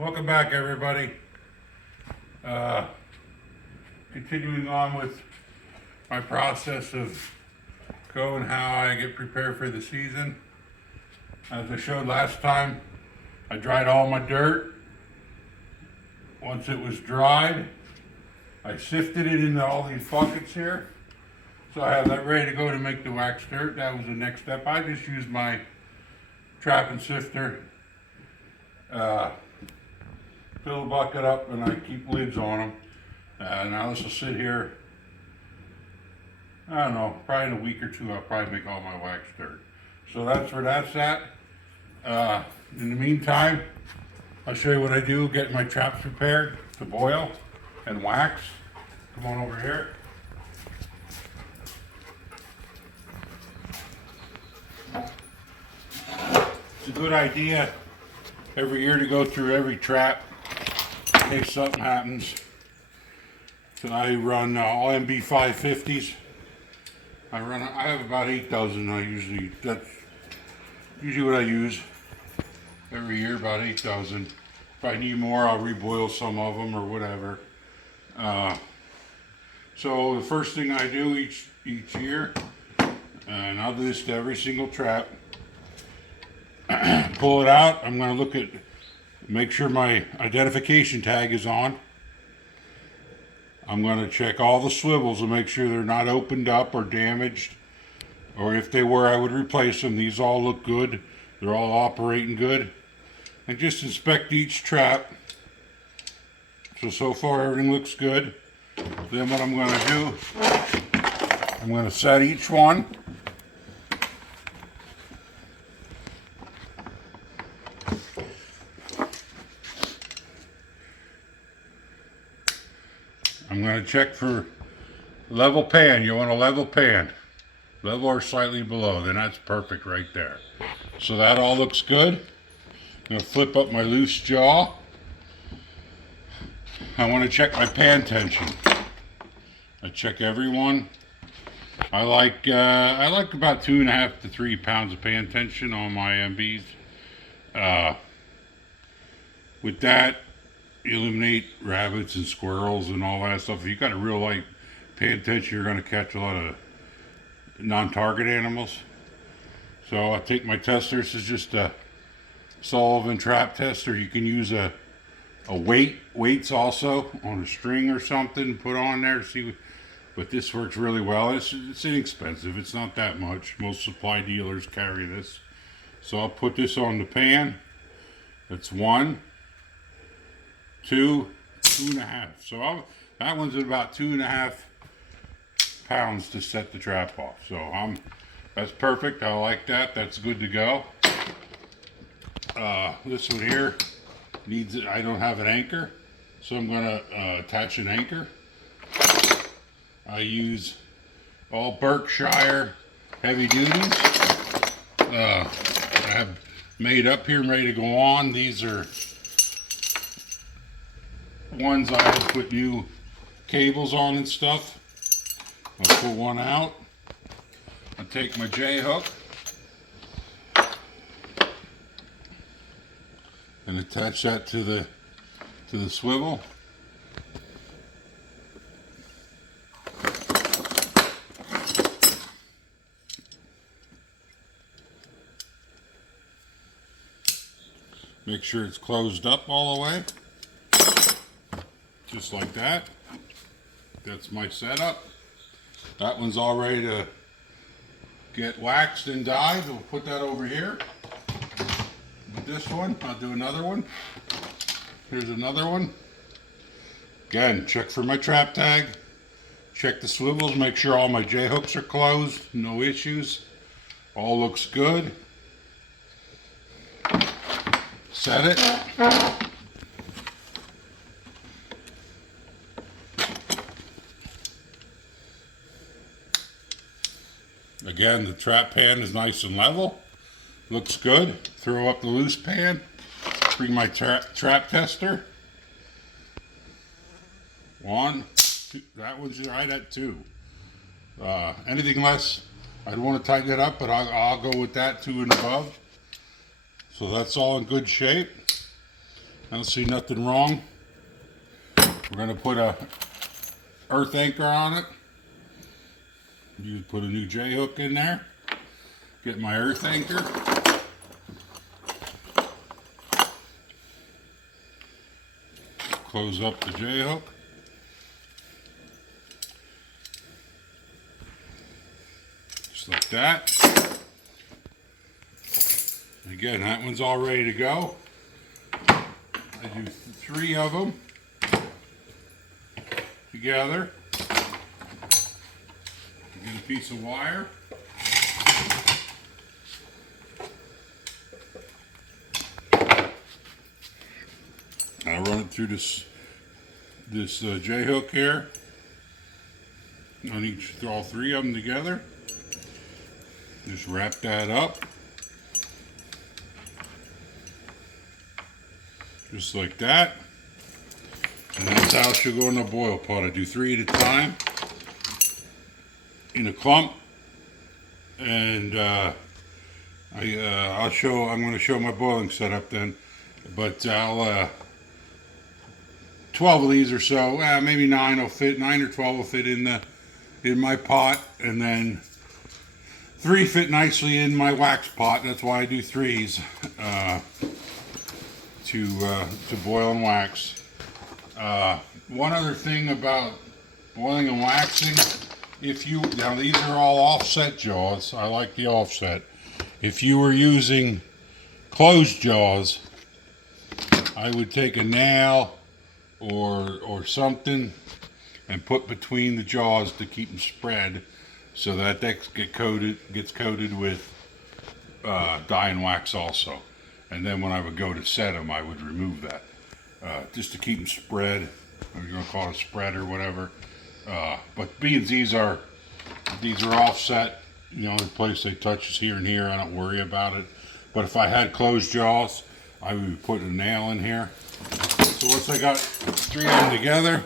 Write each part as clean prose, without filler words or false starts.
Welcome back, everybody. Continuing on with my process of going how I get prepared for the season. As I showed last time, I dried all my dirt. Once it was dried, I sifted it into all these buckets here. So I have that ready to go to make the wax dirt. That was the next step. I just used my trap and sifter. Fill the bucket up and I keep lids on them. Now this will sit here, I don't know, probably in a week or two I'll probably make all my wax dirt. So that's where that's at. In the meantime, I'll show you what I do, get my traps prepared to boil and wax. Come on over here. It's a good idea every year to go through every trap in case something happens. So I run all MB 550s. I have about 8,000. That's usually what I use every year, about 8,000. If I need more, I'll reboil some of them or whatever. So the first thing I do each year, and I'll do this to every single trap, pull it out. I'm going to make sure my identification tag is on. I'm going to check all the swivels and make sure they're not opened up or damaged, or if they were, I would replace them. These all look good. They're all operating good. And just inspect each trap. So far everything looks good. Then what I'm going to do, I'm going to set each one. I'm going to check for level pan. You want a level pan. Level or slightly below. Then that's perfect right there. So that all looks good. I'm going to flip up my loose jaw. I want to check my pan tension. I check every one. I like about 2.5 to 3 pounds of pan tension on my MBs. With that, you eliminate rabbits and squirrels and all that stuff. If you got a real light pan tension, you're going to catch a lot of non-target animals. So I take my tester. This is just a Sullivan trap tester. You can use a weights also on a string or something, put on there to see. But this works really well. It's inexpensive. It's not that much. Most supply dealers carry this. So I'll put this on the pan. That's 1, 2, 2.5. So that one's at about 2.5 pounds to set the trap off. So that's perfect. I like that. That's good to go. This one here I don't have an anchor, so I'm going to attach an anchor. I use all Berkshire heavy duties. I have made up here and ready to go on. These are ones I have put new cables on and stuff. I'll pull one out. I'll take my J-hook and attach that to the swivel. Make sure it's closed up all the way. Just like that. That's my setup. That one's all ready to get waxed and dyed. We'll put that over here. With this one, I'll do another one. Here's another one. Again, check for my trap tag. Check the swivels, make sure all my J-hooks are closed. No issues. All looks good. Set it. Again, the trap pan is nice and level. Looks good. Throw up the loose pan. Bring my trap tester. 1, 2. That one's right at 2. Anything less, I'd want to tighten it up, but I'll go with that 2 and above. So that's all in good shape. I don't see nothing wrong. We're going to put a earth anchor on it. You put a new J hook in there. Get my earth anchor. Close up the J hook. Just like that. Again, that one's all ready to go. I do 3 of them together. Get a piece of wire. I run it through this J hook here on all 3 of them together. Just wrap that up, just like that, and that's how it should go in the boil pot. I do 3 at a time in a clump, and I'm going to show my boiling setup then, but I'll 12 of these or so, maybe 9 will fit, 9 or 12 will fit in my pot, and then 3 fit nicely in my wax pot. That's why I do 3s to boil and wax. One other thing about boiling and waxing, now these are all offset jaws. I like the offset. If you were using closed jaws, I would take a nail or something and put between the jaws to keep them spread, so that gets coated with dye and wax also. And then when I would go to set them, I would remove that just to keep them spread. Or you're gonna call it a spread or whatever. But being these are offset, the only place they touch is here and here. I don't worry about it. But if I had closed jaws, I would put a nail in here. So once I got 3 of them together,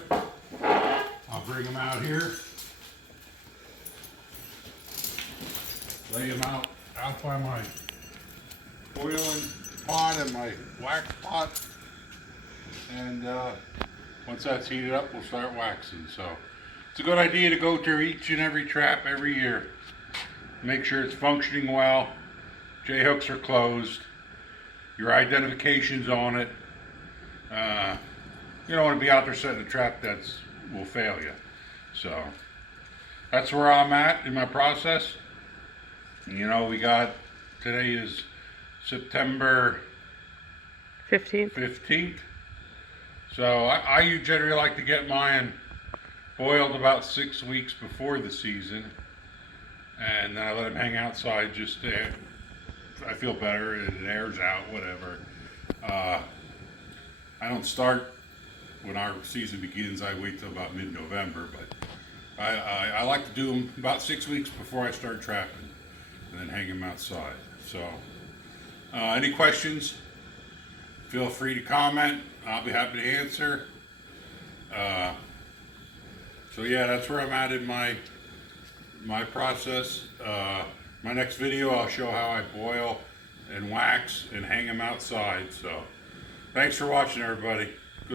I'll bring them out here, lay them out by my boiling pot and my wax pot, and once that's heated up, we'll start waxing. So it's a good idea to go to each and every trap every year. Make sure it's functioning well, J hooks are closed, your identification's on it. You don't want to be out there setting a trap that will fail you. So that's where I'm at in my process. Today is September 15th. So I generally like to get mine boiled about 6 weeks before the season, and then I let them hang outside just to, I feel better, it airs out, whatever. I don't start when our season begins. I wait till about mid-November, but I like to do them about 6 weeks before I start trapping, and then hang them outside. So any questions, feel free to comment. I'll be happy to answer. So yeah, that's where I'm at in my process. My next video, I'll show how I boil and wax and hang them outside. So thanks for watching, everybody.